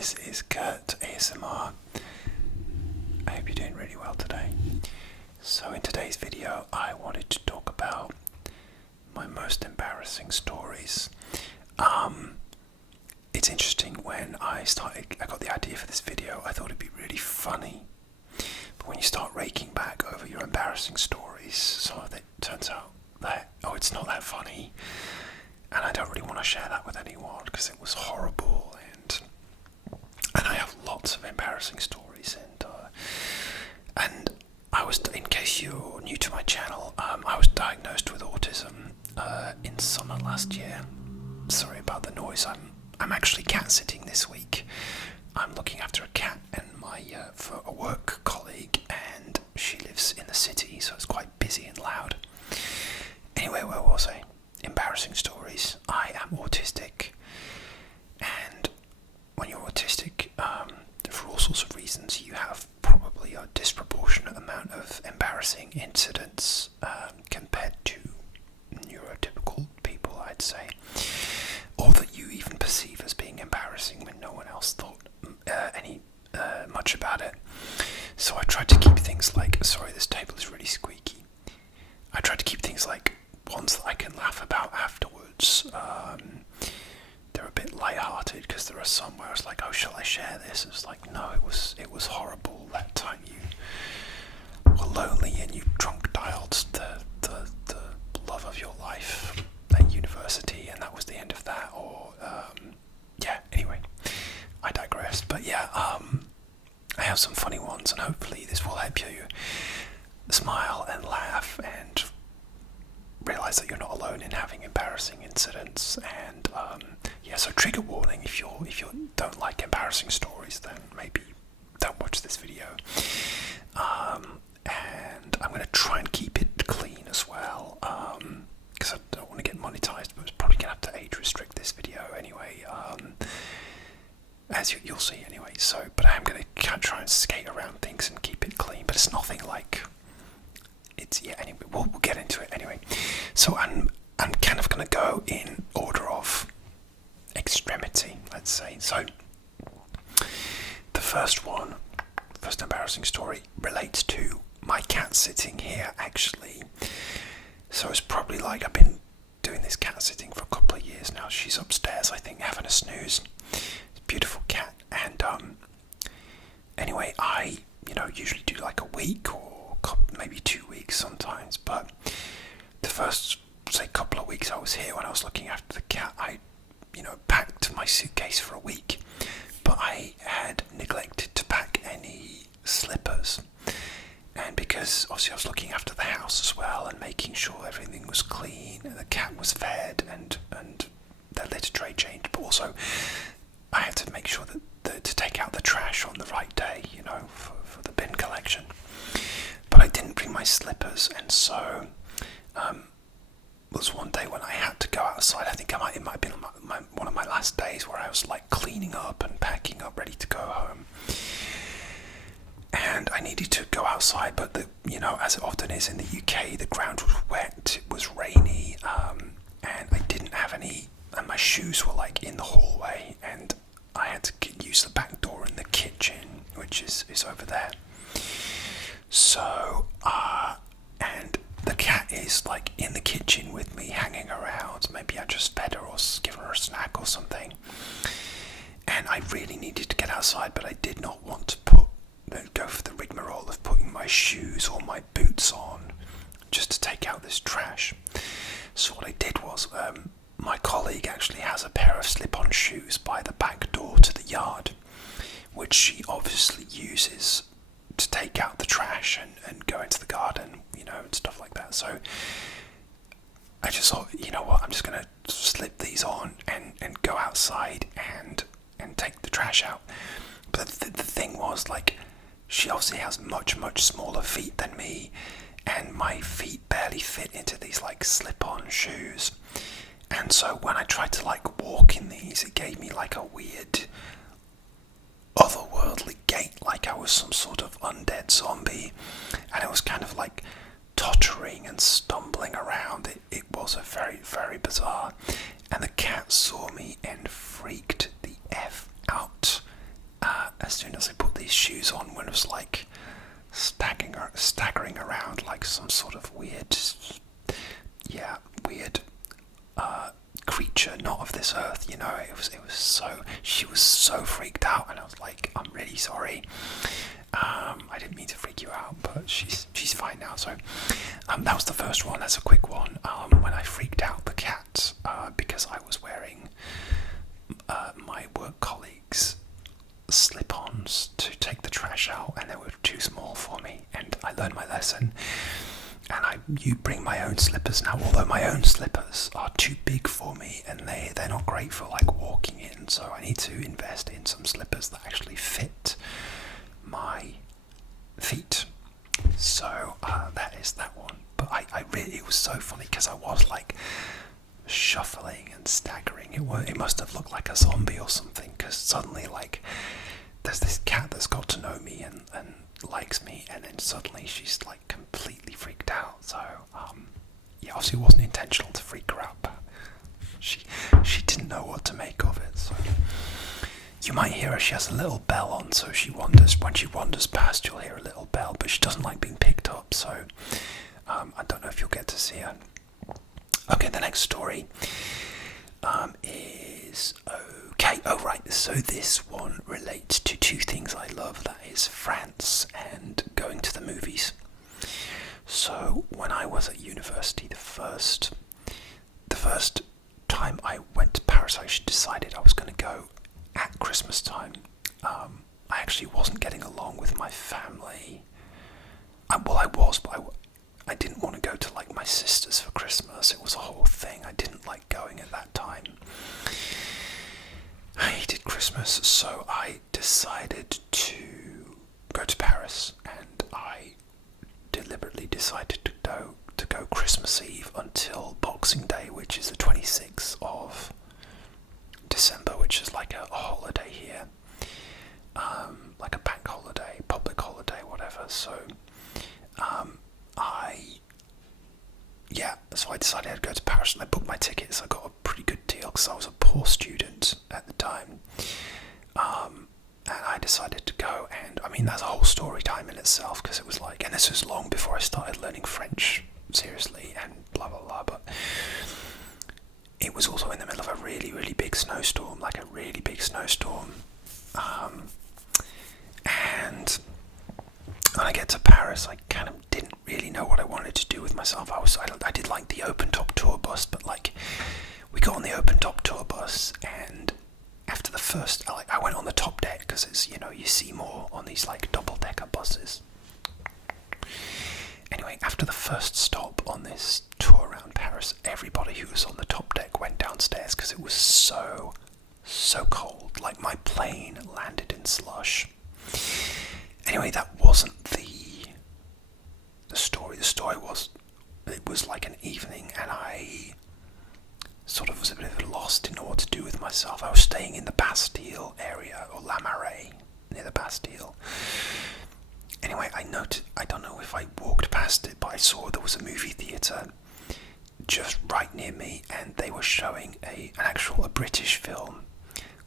this is Kurt ASMR. I hope you're doing really well today. So in today's video I wanted to talk about my most embarrassing stories. It's interesting, when I got the idea for this video, I thought it'd be really funny. But when you start raking back over your embarrassing stories, some of it turns out that, it's not that funny. And I don't really want to share that with anyone because it was horrible, and I have lots of embarrassing stories. And I was, in case you're new to my channel, I was diagnosed with autism in summer last year. Sorry about the noise. I'm actually cat sitting this week. I'm looking after a cat and for a work colleague, and she lives in the city, so it's quite busy and loud. Anyway, where was I? Embarrassing stories. I am autistic, and when you're autistic, for all sorts of reasons, you have probably a disproportionate amount of embarrassing incidents compared to neurotypical people, I'd say, or that you even perceive as being embarrassing when no one else thought much about it. So I tried to keep things like, sorry, this table is really squeaky. I tried to keep things like ones that I can laugh about afterwards. They're a bit light-hearted, because there are some where I was like, oh, shall I share this? It's like, no, it was horrible. That time you were lonely and you drunk dialed the love of your life at university, and that was the end of that. Or anyway, I digress. But I have some funny ones, and hopefully this will help you smile and laugh and realise that you're not alone in having embarrassing incidents. And so trigger warning: if you don't like embarrassing stories, then maybe don't watch this video. And I'm going to try and keep it clean as well, because I don't want to get monetized, but it's probably going to have to age restrict this video anyway, as you'll see anyway. So, but I am going to try and skate around things and keep it clean, but it's nothing like anyway, we'll get into it anyway. So I'm kind of going to go in order of extremity, let's say. So the first embarrassing story relates to my cat sitting here, actually. So it's probably like, I've been doing this cat sitting for a couple of years now. She's upstairs, I think, having a snooze. It's a beautiful cat. And anyway, I usually do like a week or maybe 2 weeks sometimes, but the first, say, couple of weeks I was here, when I was looking after the cat, I packed my suitcase for a week, but I had neglected to pack any slippers. And because obviously I was looking after the house as well and making sure everything was clean and the cat was fed and the litter tray changed, but also I had to make sure that to take out the trash on the right day, for the bin collection. But I didn't bring my slippers, and so was one day when I had to go outside. I think it might have been one of my last days, where I was like cleaning up and packing up, ready to go home. And I needed to go outside, but as it often is in the UK, the ground was wet, it was rainy, and I didn't have any, and my shoes were like in the hallway, and I had to use the back door in the kitchen, which is over there. So, and the cat is like in the kitchen with me, hanging around. Maybe I just fed her or given her a snack or something. And I really needed to get outside, but I did not want to go for the rigmarole of putting my shoes or my boots on just to take out this trash. So what I did was, my colleague actually has a pair of slip-on shoes by the back door to the yard, which she obviously uses to take out the trash and go into the garden, and stuff like that. So I just thought, you know what, I'm just going to slip these on and go outside and take the trash out. But the thing was, like, she obviously has much, much smaller feet than me, and my feet barely fit into these like slip-on shoes. And so when I tried to like walk in these, it gave me like a weird otherworldly gait, like I was some sort of undead zombie, and it was kind of like tottering and stumbling around. It was a very, very bizarre. And the cat saw me and freaked the F out. God's earth, you know. It was so, she was so freaked out, and I was like, I'm really sorry. I didn't mean to freak you out, but she's fine now. So that was the first one. That's a quick one. When I freaked out the cat because I was wearing my work colleagues' slip-ons to take the trash out, and they were too small for me, and I learned my lesson. And you bring my own slippers now, although my own slippers are too big for me, and they're not great for like walking in, so I need to invest in some slippers that actually fit my feet. So that is that one. But I really, it was so funny because I was like shuffling and staggering. It must have looked like a zombie or something, because suddenly like there's this cat that's got to know me and likes me, and then suddenly she's like completely freaked out. So yeah, obviously it wasn't intentional to freak her out, but she didn't know what to make of it. So you might hear her, she has a little bell on, so she wanders, when she wanders past you'll hear a little bell, but she doesn't like being picked up, so I don't know if you'll get to see her. Okay, the next story is okay. Oh right, so this one relates to two things I love, that is France and going to the movies. So when I was at university, the first time I went to Paris, I decided I was going to go at Christmas time. I actually wasn't getting along with my family. Well, I was, but I didn't want to go to like my sister's for Christmas. It was a whole thing. I didn't like going at that time. I hated Christmas, so I decided to go to Paris, and I deliberately decided to go Christmas Eve until Boxing Day, which is the 26th of December, which is like a holiday here, like a bank holiday, public holiday, whatever. So so I decided I'd go to Paris, and I booked my tickets. I got a pretty good deal because I was a poor student at the time, and I decided to go. And I mean, that's a whole story time in itself, because it was like, and this was long before I started learning French seriously and blah blah blah, but it was also in the middle of a really, really big snowstorm, like a really big snowstorm. And when I get to Paris, I kind of didn't really know what I wanted to do with myself. I did like the open top tour bus, but like we got on the open top tour bus, and after the first, I went on the top deck because it's, you know, you see more on these like double decker buses. Anyway, after the first stop on this tour around Paris, everybody who was on the top deck went downstairs because it was so cold. Like my plane landed in slush. Anyway, that wasn't the story. The story was, it was like an evening, and I sort of was a bit lost, didn't know what to do with myself. I was staying in the Bastille area, or La Marais, near the Bastille. Anyway, I don't know if I walked past it, but I saw there was a movie theatre just right near me, and they were showing a British film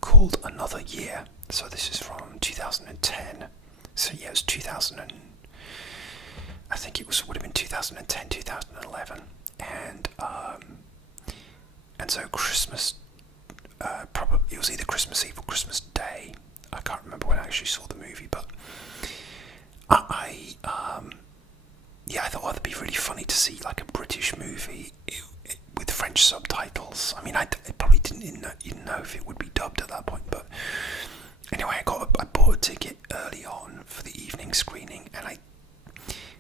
called Another Year. So this is from 2010. So yeah, it was I think it would have been 2010, 2011, and so Christmas, probably it was either Christmas Eve or Christmas Day. I can't remember when I actually saw the movie, but I thought that'd be really funny to see like a British movie with French subtitles. I mean, I probably didn't even know if it would be dubbed at that point, but anyway, I bought a ticket early on for the evening screening,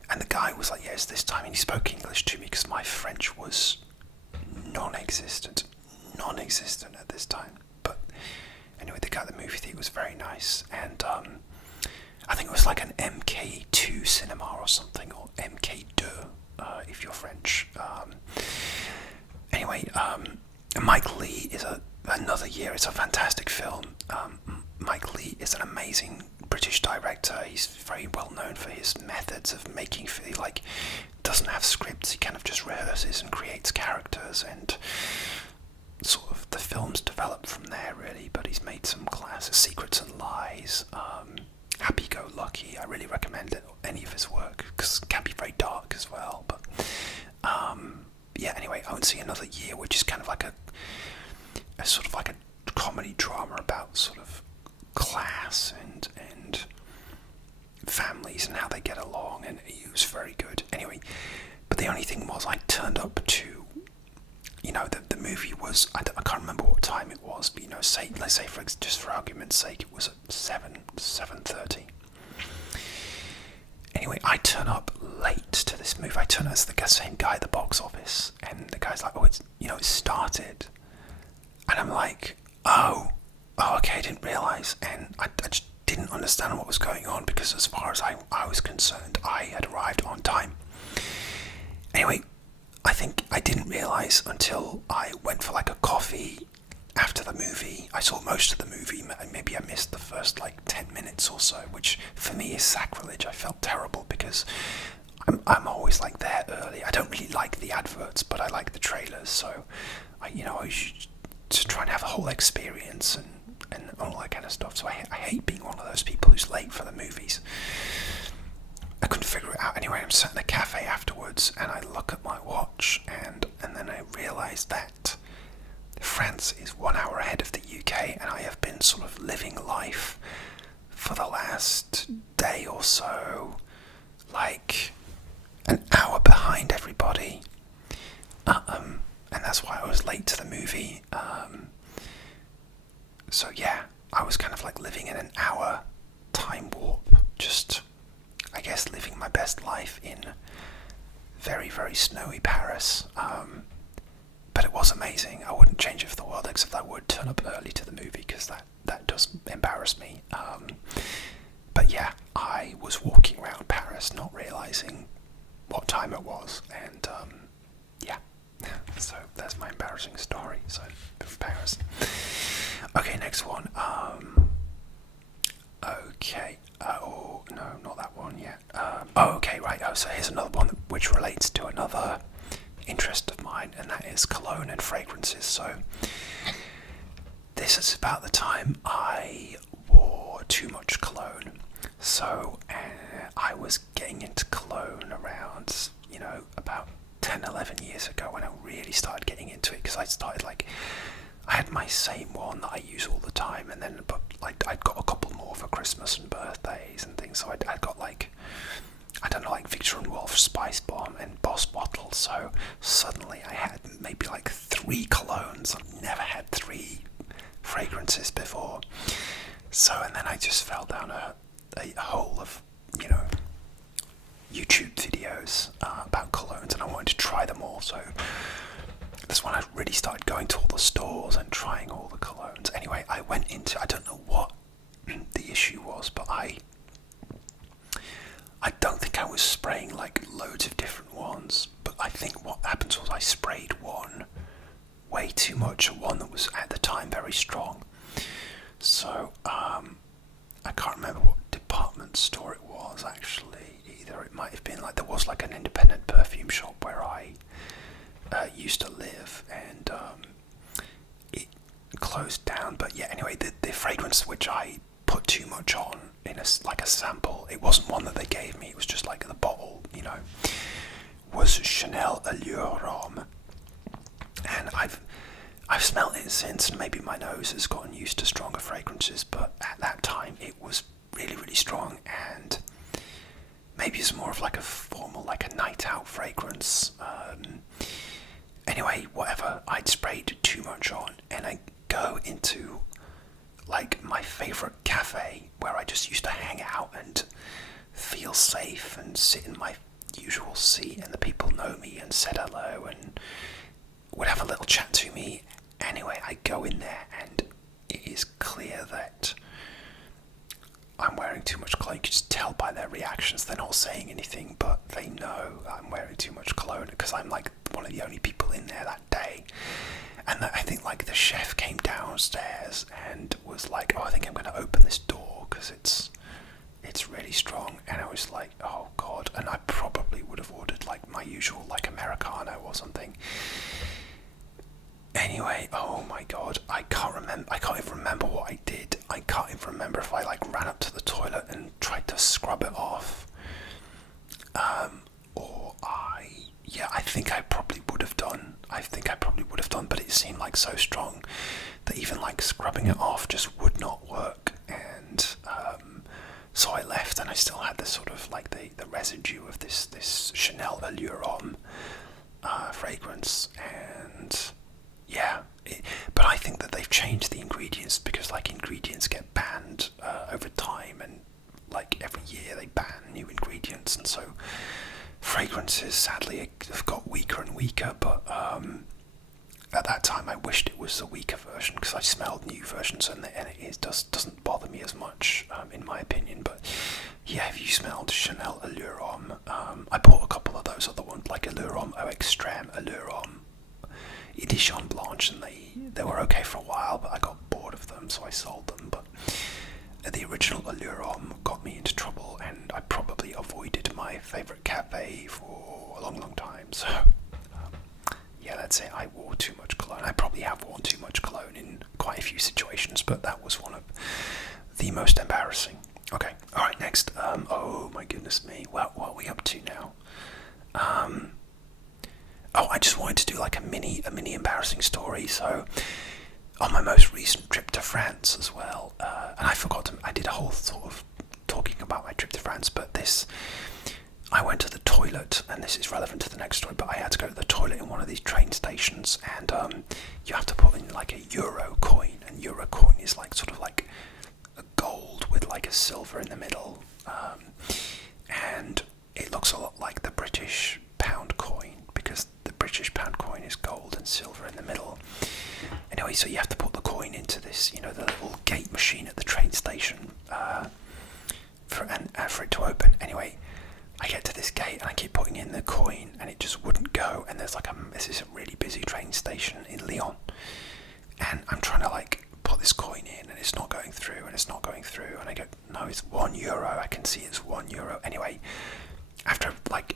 and the guy was like, "Yes, this time," and he spoke English to me because my French was non-existent at this time. But anyway, the guy at the movie theatre was very nice, and I think it was like an MK2 cinema or something, or MK2 if you're French. Anyway, Mike Leigh is Another Year. It's a fantastic film. Mike Leigh is an amazing British director. He's very well known for his methods of making, like, doesn't have scripts. He kind of just rehearses and creates characters, and sort of the films develop from there, really. But he's made some classics, Secrets and Lies, Happy Go Lucky. I really recommend any of his work, because it can be very dark as well. But yeah, anyway, I went to see Another Year, which is kind of like a a sort of like a comedy drama about sort of class and families and how they get along, and it was very good. Anyway, but the only thing was I turned up to, the movie was, I can't remember what time it was, but let's say just for argument's sake, it was at 7:30. Anyway, I turn up late to this movie. I turn up as the same guy at the box office, and the guy's like, "Oh, it started," and I'm like, "Oh, okay, I didn't realise," and I just didn't understand what was going on, because as far as I was concerned, I had arrived on time. Anyway, I think I didn't realise until I went for like a coffee after the movie. I saw most of the movie, maybe I missed the first like 10 minutes or so, which for me is sacrilege. I felt terrible because I'm always like there early. I don't really like the adverts, but I like the trailers, so I was just trying to have a whole experience and all that kind of stuff. So I hate being one of those people who's late for the movies. I couldn't figure it out. Anyway, I'm sat in a cafe afterwards, and I look at my watch, and then I realise that France is 1 hour ahead of the UK, and I have been sort of living life for the last day or so, like an hour behind everybody. And that's why I was late to the movie. So yeah, I was kind of like living in an hour time warp, just, I guess, living my best life in very, very snowy Paris. But it was amazing. I wouldn't change it for the world, except I would turn up early to the movie, because that does embarrass me. But yeah, I was walking around Paris not realising what time it was, and yeah. So that's my embarrassing story. So from Paris. Okay, next one. Okay. Oh no, not that one yet. Okay, right. So here's another one which relates to another interest of mine, and that is cologne and fragrances. So this is about the time I wore too much cologne. So I was getting into cologne around, about 10, 11 years ago, when I really started getting into it, because I started I had my same one that I use all the time, and then I'd got a couple more for Christmas and birthdays and things. So I'd got Victor and Wolf Spice Bomb and Boss bottles. So suddenly I had maybe 3 colognes. I've never had 3 fragrances before. So, and then I just fell down a hole of YouTube videos about colognes, and I wanted to try them all. So that's when I really started going to all the stores and trying all the colognes. Anyway, I don't know what the issue was, but I don't think I was spraying loads of different ones, but I think what happened was I sprayed one way too much, one that was at the time very strong. So I can't remember what department store it was actually. Either it might have been there was an independent perfume shop where I used to live, and it closed down. But yeah, anyway, the fragrance which I put too much on in a sample, it wasn't one that they gave me, it was just the bottle, was Chanel Allure Rome. And I've smelled it since, and maybe my nose has gotten used to stronger fragrances, but at that time it was really, really strong, and maybe it's more of a formal, a night out fragrance. Anyway, whatever, I'd sprayed too much on, and I go into my favourite cafe where I just used to hang out and feel safe and sit in my usual seat, and the people know me and said hello and would have a little chat to me. Anyway, I go in there, and it is clear that I'm wearing too much cologne. You can just tell by their reactions. They're not saying anything, but they know I'm wearing too much cologne, because I'm one of the only people in there that day. And I think the chef came downstairs and was like, "Oh, I think I'm going to open this door because it's really strong." And I was like, "Oh God!" And I probably would have ordered my usual Americano or something. Anyway, oh my God, I can't even remember what I did. I can't even remember if I ran up to the toilet and tried to scrub it off, or I think I probably would have done. But it seemed so strong that even like scrubbing it off just would not work, and so I left, and I still had this sort of like the residue of this Chanel Allure Homme fragrance, and yeah. But I think that they've changed the ingredients, because like ingredients get banned over time, and like every year they ban new ingredients, and so fragrances sadly have got weaker and weaker. But at that time I wished it was the weaker version, because I smelled new versions, and it doesn't bother me as much, in my opinion. But yeah, if you smelled Chanel Allure Homme, I bought a couple of those other ones, like Allure Homme Eau Extreme, Allure Homme Edition Blanche, and they were okay for a while, but I got bored of them, so I sold them. But the original Allure Homme got me into trouble, and I probably avoided my favourite cafe for a long time. So yeah, that's it. I wore too much cologne. I probably have worn too much cologne in quite a few situations, but that was one of the most embarrassing. Okay, alright, next. Oh my goodness me. What are we up to now? Oh, I just wanted to do like a mini embarrassing story. So, on my most recent trip to France as well, and I forgot I did a whole sort of talking about my trip to France, but I went to the toilet, and this is relevant to the next story, but I had to go to the toilet in one of these train stations, and you have to put in like a euro coin, and euro coin is like sort of like a gold with like a silver in the middle, and it looks a lot like the British pound coin, because the British pound coin is gold and silver in the middle. Anyway, so you have to put the coin into this, the little gate machine at the train station for it to open. Anyway, I get to this gate and I keep putting in the coin, and it just wouldn't go. And there's this is a really busy train station in Lyon, and I'm trying to like put this coin in, and it's not going through, and it's not going through. And I go, no, it's €1. I can see it's €1. Anyway, after like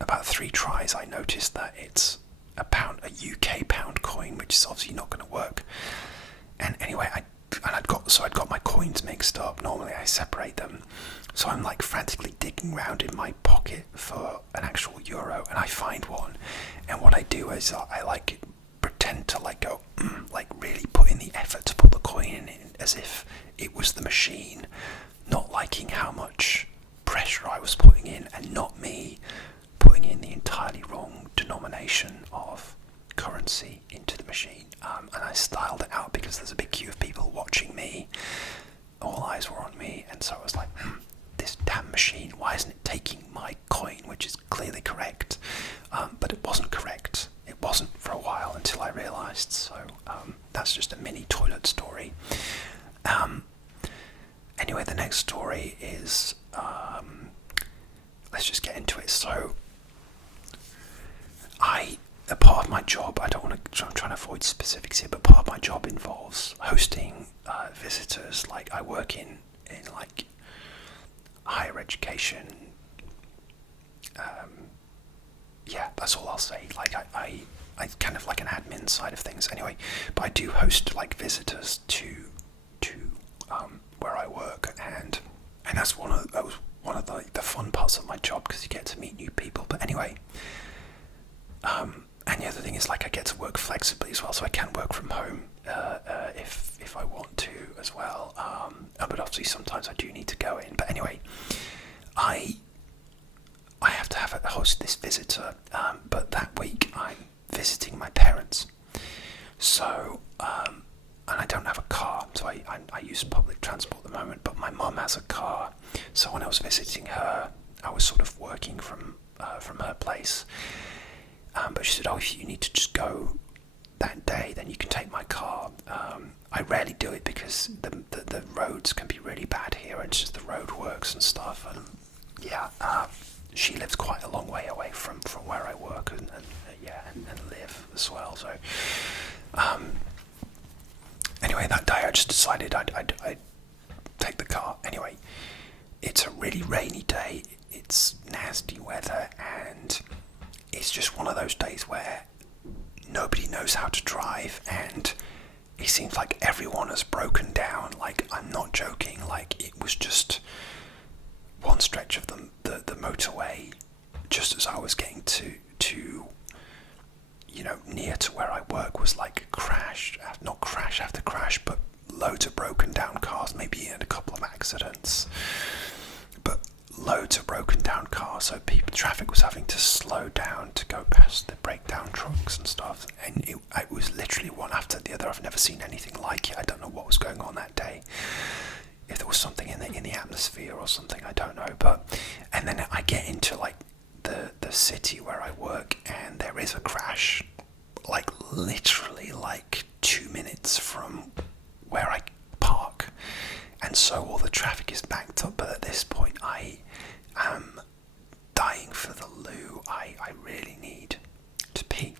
about 3 tries, I noticed that it's a UK pound coin, which is obviously not going to work. And anyway, I'd got my coins mixed up. Normally I separate them, so I'm like frantically digging around in my pocket for an actual euro, and I find one. And what I do is I like pretend to like go like really put in the effort to put the coin in as if it was the machine, not liking how much pressure I was putting in, and not me putting in the entirely wrong denomination of currency into the machine. And I styled it out because there's a big queue of people watching me. All eyes were on me, and so I was like, this damn machine, why isn't it taking my coin, which is clearly correct? But it wasn't correct. It wasn't for a while until I realised. So that's just a mini toilet story. Anyway, the next story is, let's just get into it. So a part of my job, I'm trying to avoid specifics here, but part of my job involves hosting visitors. Like I work in like higher education. Yeah, that's all I'll say. Like I kind of like an admin side of things. Anyway, but I do host like visitors to where I work, and that's one of the fun parts of my job, because you get to meet new people. But anyway. And the other thing is, like, I get to work flexibly as well, so I can work from home if I want to as well. But obviously sometimes I do need to go in. But anyway, I have to host this visitor, but that week I'm visiting my parents. So, and I don't have a car, so I use public transport at the moment, but my mum has a car. So when I was visiting her, I was sort of working from her place. But she said, oh, if you need to just go that day, then you can take my car. I rarely do it because the roads can be really bad here, and it's just the road works and stuff. And yeah, she lives quite a long way away from where I work and live as well. So anyway, that day I just decided I'd take the car. Anyway, it's a really rainy day. It's nasty weather, and it's just one of those days where nobody knows how to drive, and it seems like everyone has broken down. Like, I'm not joking. Like, it was just one stretch of the motorway, just as I was getting to near to where I work, was like crash after crash cars, maybe in a couple of accidents, but loads of broken down cars, so traffic was having to slow down to go past the breakdown trucks and stuff, and it was literally one after the other. I've never seen anything like it. I don't know what was going on that day, if there was something in the atmosphere or something, I don't know. But and then I get into like the city where I work, and there is a crash, like literally like 2 minutes from where I park, and so all the traffic is backed up. But at this point I am dying for the loo. I really need to pee,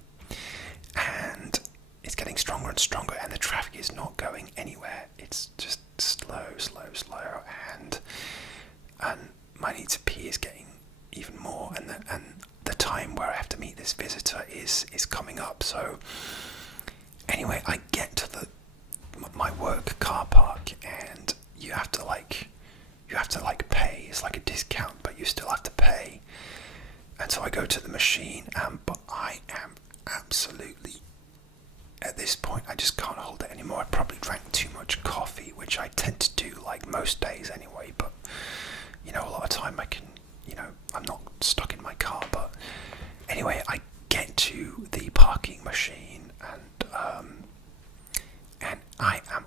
and it's getting stronger and stronger, and the traffic is not going anywhere. It's just slow, and my need to pee is getting even more, and the time where I have to meet this visitor is coming up. So anyway, I get to my work car park, and you have to pay. It's like a discount, but you still have to pay. And so I go to the machine, but I am absolutely, at this point, I just can't hold it anymore. I probably drank too much coffee, which I tend to do like most days anyway, but a lot of time I can, I'm not stuck in my car. But anyway, I get to the parking machine, and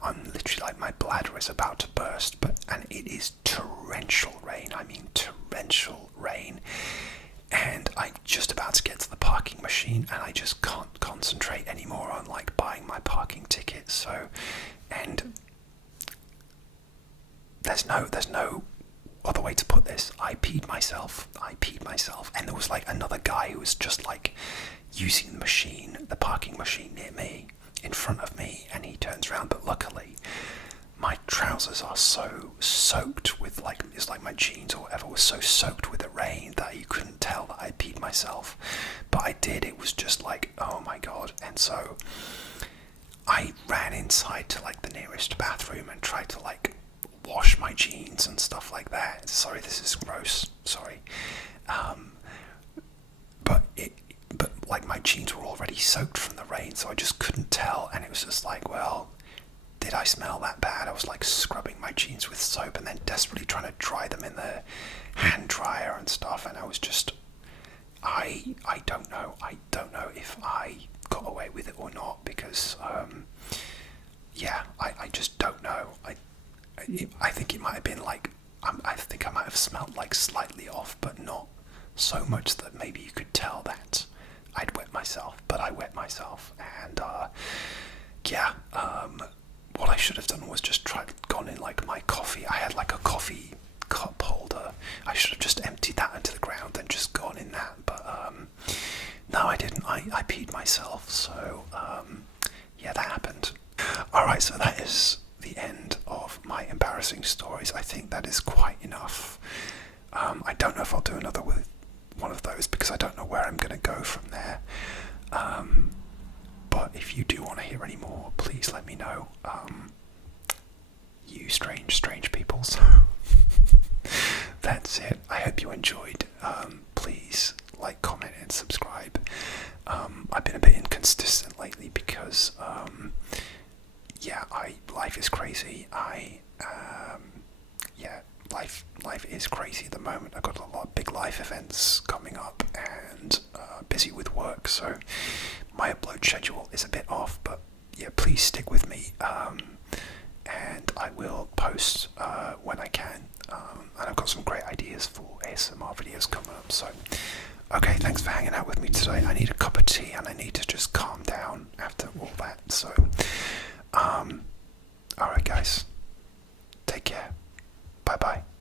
I'm literally like, my bladder is about to burst, and it is torrential rain. I mean torrential rain. And I'm just about to get to the parking machine, and I just can't concentrate anymore on like buying my parking ticket. So, and there's no other way to put this. I peed myself, and there was like another guy who was just like using the parking machine near me, in front of me, and he turns around. But luckily, my trousers are so soaked with it's like my jeans or whatever was so soaked with the rain that you couldn't tell that I peed myself. But I did. It was just like, oh my god. And so I ran inside to like the nearest bathroom and tried to like wash my jeans and stuff like that. Sorry, this is gross. Sorry. But like my jeans were already soaked from the rain, so I just couldn't tell. And it was just like, well, did I smell that bad? I was like scrubbing my jeans with soap and then desperately trying to dry them in the hand dryer and stuff. And I was just, I don't know if I got away with it or not, because I just don't know. I think it might have been like, I think I might have smelled like slightly off, but not so much that maybe you could tell that I'd wet myself. But I wet myself, and what I should have done was just gone in like my coffee. I had like a coffee cup holder. I should have just emptied that into the ground and just gone in that. But no, I didn't. I peed myself. So that happened. Alright, so that is the end of my embarrassing stories. I think that is quite enough. I don't know if I'll do another with one of those, because I don't know where I'm going to go from there. But if you do want to hear any more, please let me know. You strange people. So that's it. I hope you enjoyed. Please like, comment, and subscribe. I've been a bit inconsistent lately because life is crazy. Life is crazy at the moment. I've got a lot of big life events coming up, and busy with work, so my upload schedule is a bit off. But please stick with me, and I will post when I can. And I've got some great ideas for ASMR videos coming up. So, okay, thanks for hanging out with me today. I need a cup of tea and I need